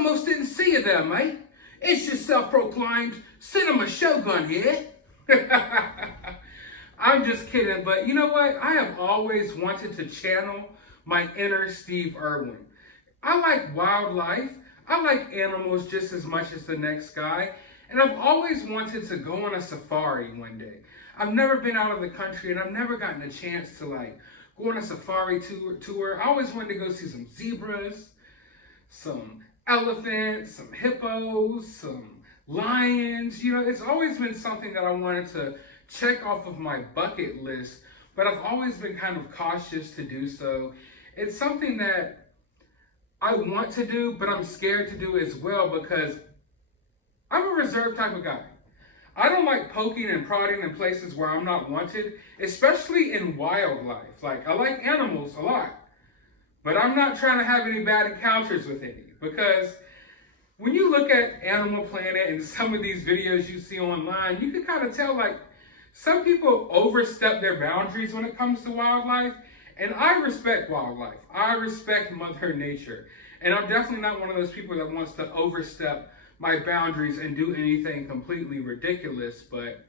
almost didn't see you there, mate. It's your self-proclaimed cinema shogun here. I'm just kidding, but you know what? I have always wanted to channel my inner Steve Irwin. I like wildlife. I like animals just as much as the next guy. And I've always wanted to go on a safari one day. I've never been out of the country and I've never gotten a chance to go on a safari tour. I always wanted to go see some zebras, some elephants, some hippos, some lions. You know, it's always been something that I wanted to check off of my bucket list, but I've always been kind of cautious to do so. It's something that I want to do, but I'm scared to do as well because I'm a reserved type of guy. I don't like poking and prodding in places where I'm not wanted, especially in wildlife. Like, I like animals a lot, but I'm not trying to have any bad encounters with any, because when you look at Animal Planet and some of these videos you see online, you can kind of tell, like, some people overstep their boundaries when it comes to wildlife, and I respect wildlife. I respect Mother Nature, and I'm definitely not one of those people that wants to overstep my boundaries and do anything completely ridiculous, but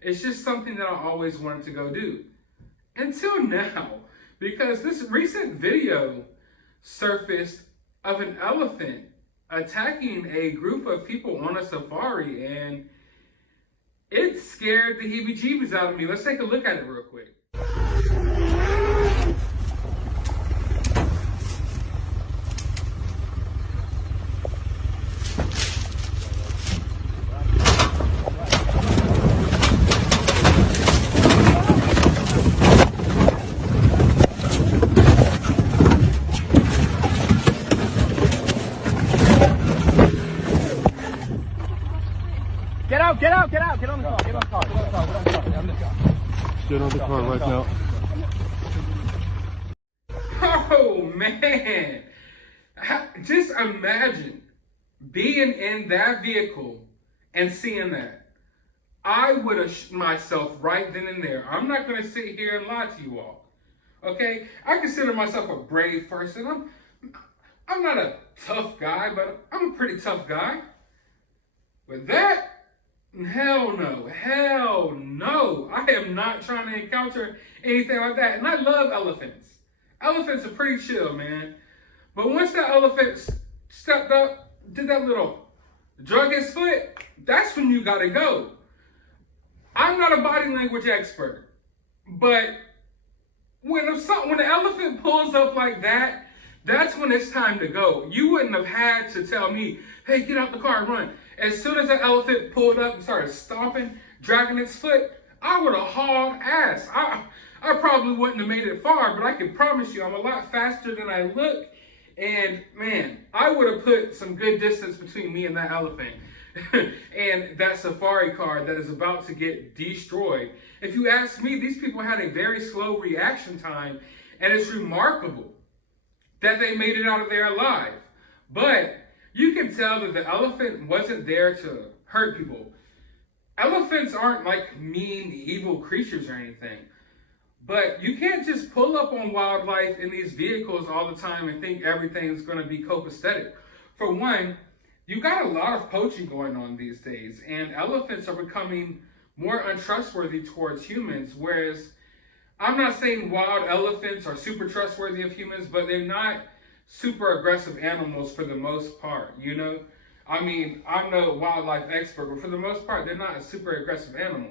it's just something that I always wanted to go do. Until now, because this recent video surfaced of an elephant attacking a group of people on a safari, and it scared the heebie-jeebies out of me. Let's take a look at it real quick. Get out, get on the car, get on the car, get on the car, get on the car, get on the car. Get on the car right now. Oh man, just imagine being in that vehicle and seeing that. I would have shot myself right then and there. I'm not going to sit here and lie to you all. Okay? I consider myself a brave person. I'm not a tough guy, but I'm a pretty tough guy. But that, hell no, hell no. I am not trying to encounter anything like that. And I love elephants. Elephants are pretty chill, man. But once that elephant stepped up, did that little drug his foot, that's when you gotta go. I'm not a body language expert, but when the elephant pulls up like that, that's when it's time to go. You wouldn't have had to tell me, hey, get out the car and run. As soon as the elephant pulled up and started stomping, dragging its foot, I would have hauled ass. I probably wouldn't have made it far, but I can promise you I'm a lot faster than I look. And man, I would have put some good distance between me and that elephant and that safari car that is about to get destroyed. If you ask me, these people had a very slow reaction time, and it's remarkable that they made it out of there alive. But you can tell that the elephant wasn't there to hurt people. Elephants aren't like mean, evil creatures or anything. But you can't just pull up on wildlife in these vehicles all the time and think everything's going to be copacetic. For one, you got a lot of poaching going on these days, and elephants are becoming more untrustworthy towards humans, whereas I'm not saying wild elephants are super trustworthy of humans, but they're not super aggressive animals for the most part, you know? I mean, I'm no wildlife expert, but for the most part, they're not a super aggressive animal.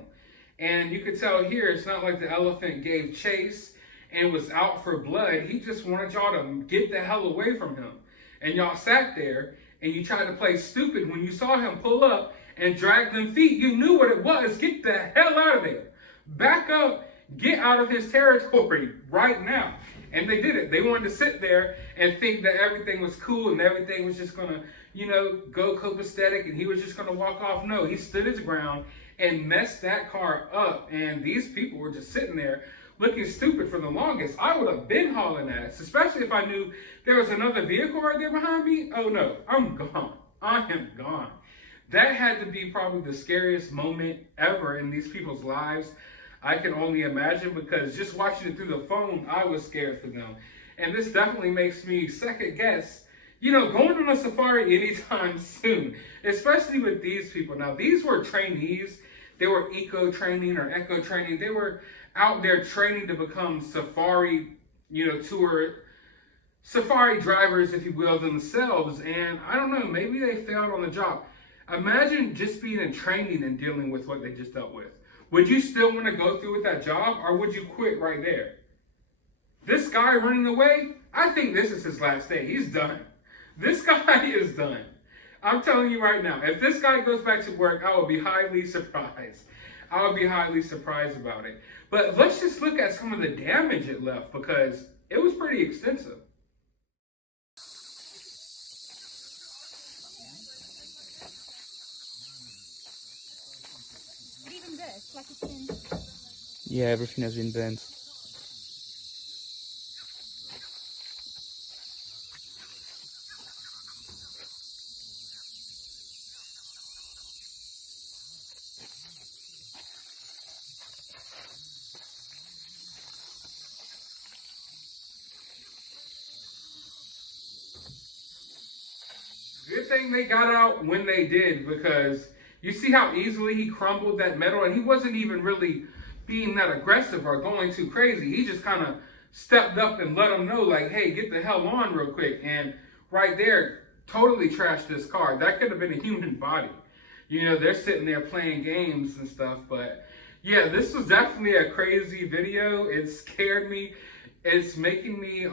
And you can tell here, it's not like the elephant gave chase and was out for blood. He just wanted y'all to get the hell away from him. And y'all sat there and you tried to play stupid. When you saw him pull up and drag them feet, you knew what it was. Get the hell out of there. Back up, get out of his territory right now. And they did it. They wanted to sit there and think that everything was cool and everything was just going to, you know, go copacetic and he was just going to walk off. No, he stood his ground and messed that car up. And these people were just sitting there looking stupid for the longest. I would have been hauling ass, especially if I knew there was another vehicle right there behind me. Oh no, I'm gone. I am gone. That had to be probably the scariest moment ever in these people's lives. I can only imagine, because just watching it through the phone, I was scared for them. And this definitely makes me second guess, going on a safari anytime soon, especially with these people. Now, these were trainees. They were eco-training or eco-training. They were out there training to become safari, safari drivers, if you will, themselves. And I don't know, maybe they failed on the job. Imagine just being in training and dealing with what they just dealt with. Would you still want to go through with that job, or would you quit right there? This guy running away, I think this is his last day. He's done. This guy is done. I'm telling you right now, if this guy goes back to work, I will be highly surprised. I would be highly surprised about it. But let's just look at some of the damage it left, because it was pretty extensive. But even this, like it's been... Yeah, everything has been bent. Good thing they got out when they did, because you see how easily he crumbled that metal, and he wasn't even really being that aggressive or going too crazy. He just kind of stepped up and let them know, like, hey, get the hell on real quick. And right there, totally trashed this car. That could have been a human body. They're sitting there playing games and stuff. But yeah, this was definitely a crazy video. It scared me. It's making me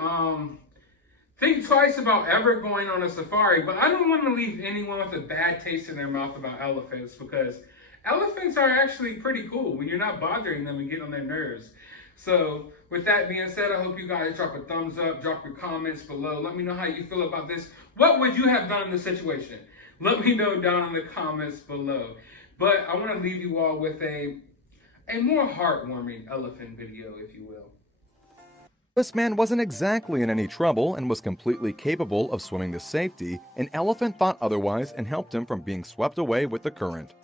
think twice about ever going on a safari. But I don't want to leave anyone with a bad taste in their mouth about elephants, because elephants are actually pretty cool when you're not bothering them and getting on their nerves. So with that being said, I hope you guys drop a thumbs up, drop your comments below. Let me know how you feel about this. What would you have done in this situation? Let me know down in the comments below. But I want to leave you all with a more heartwarming elephant video, if you will. This man wasn't exactly in any trouble and was completely capable of swimming to safety. An elephant thought otherwise and helped him from being swept away with the current.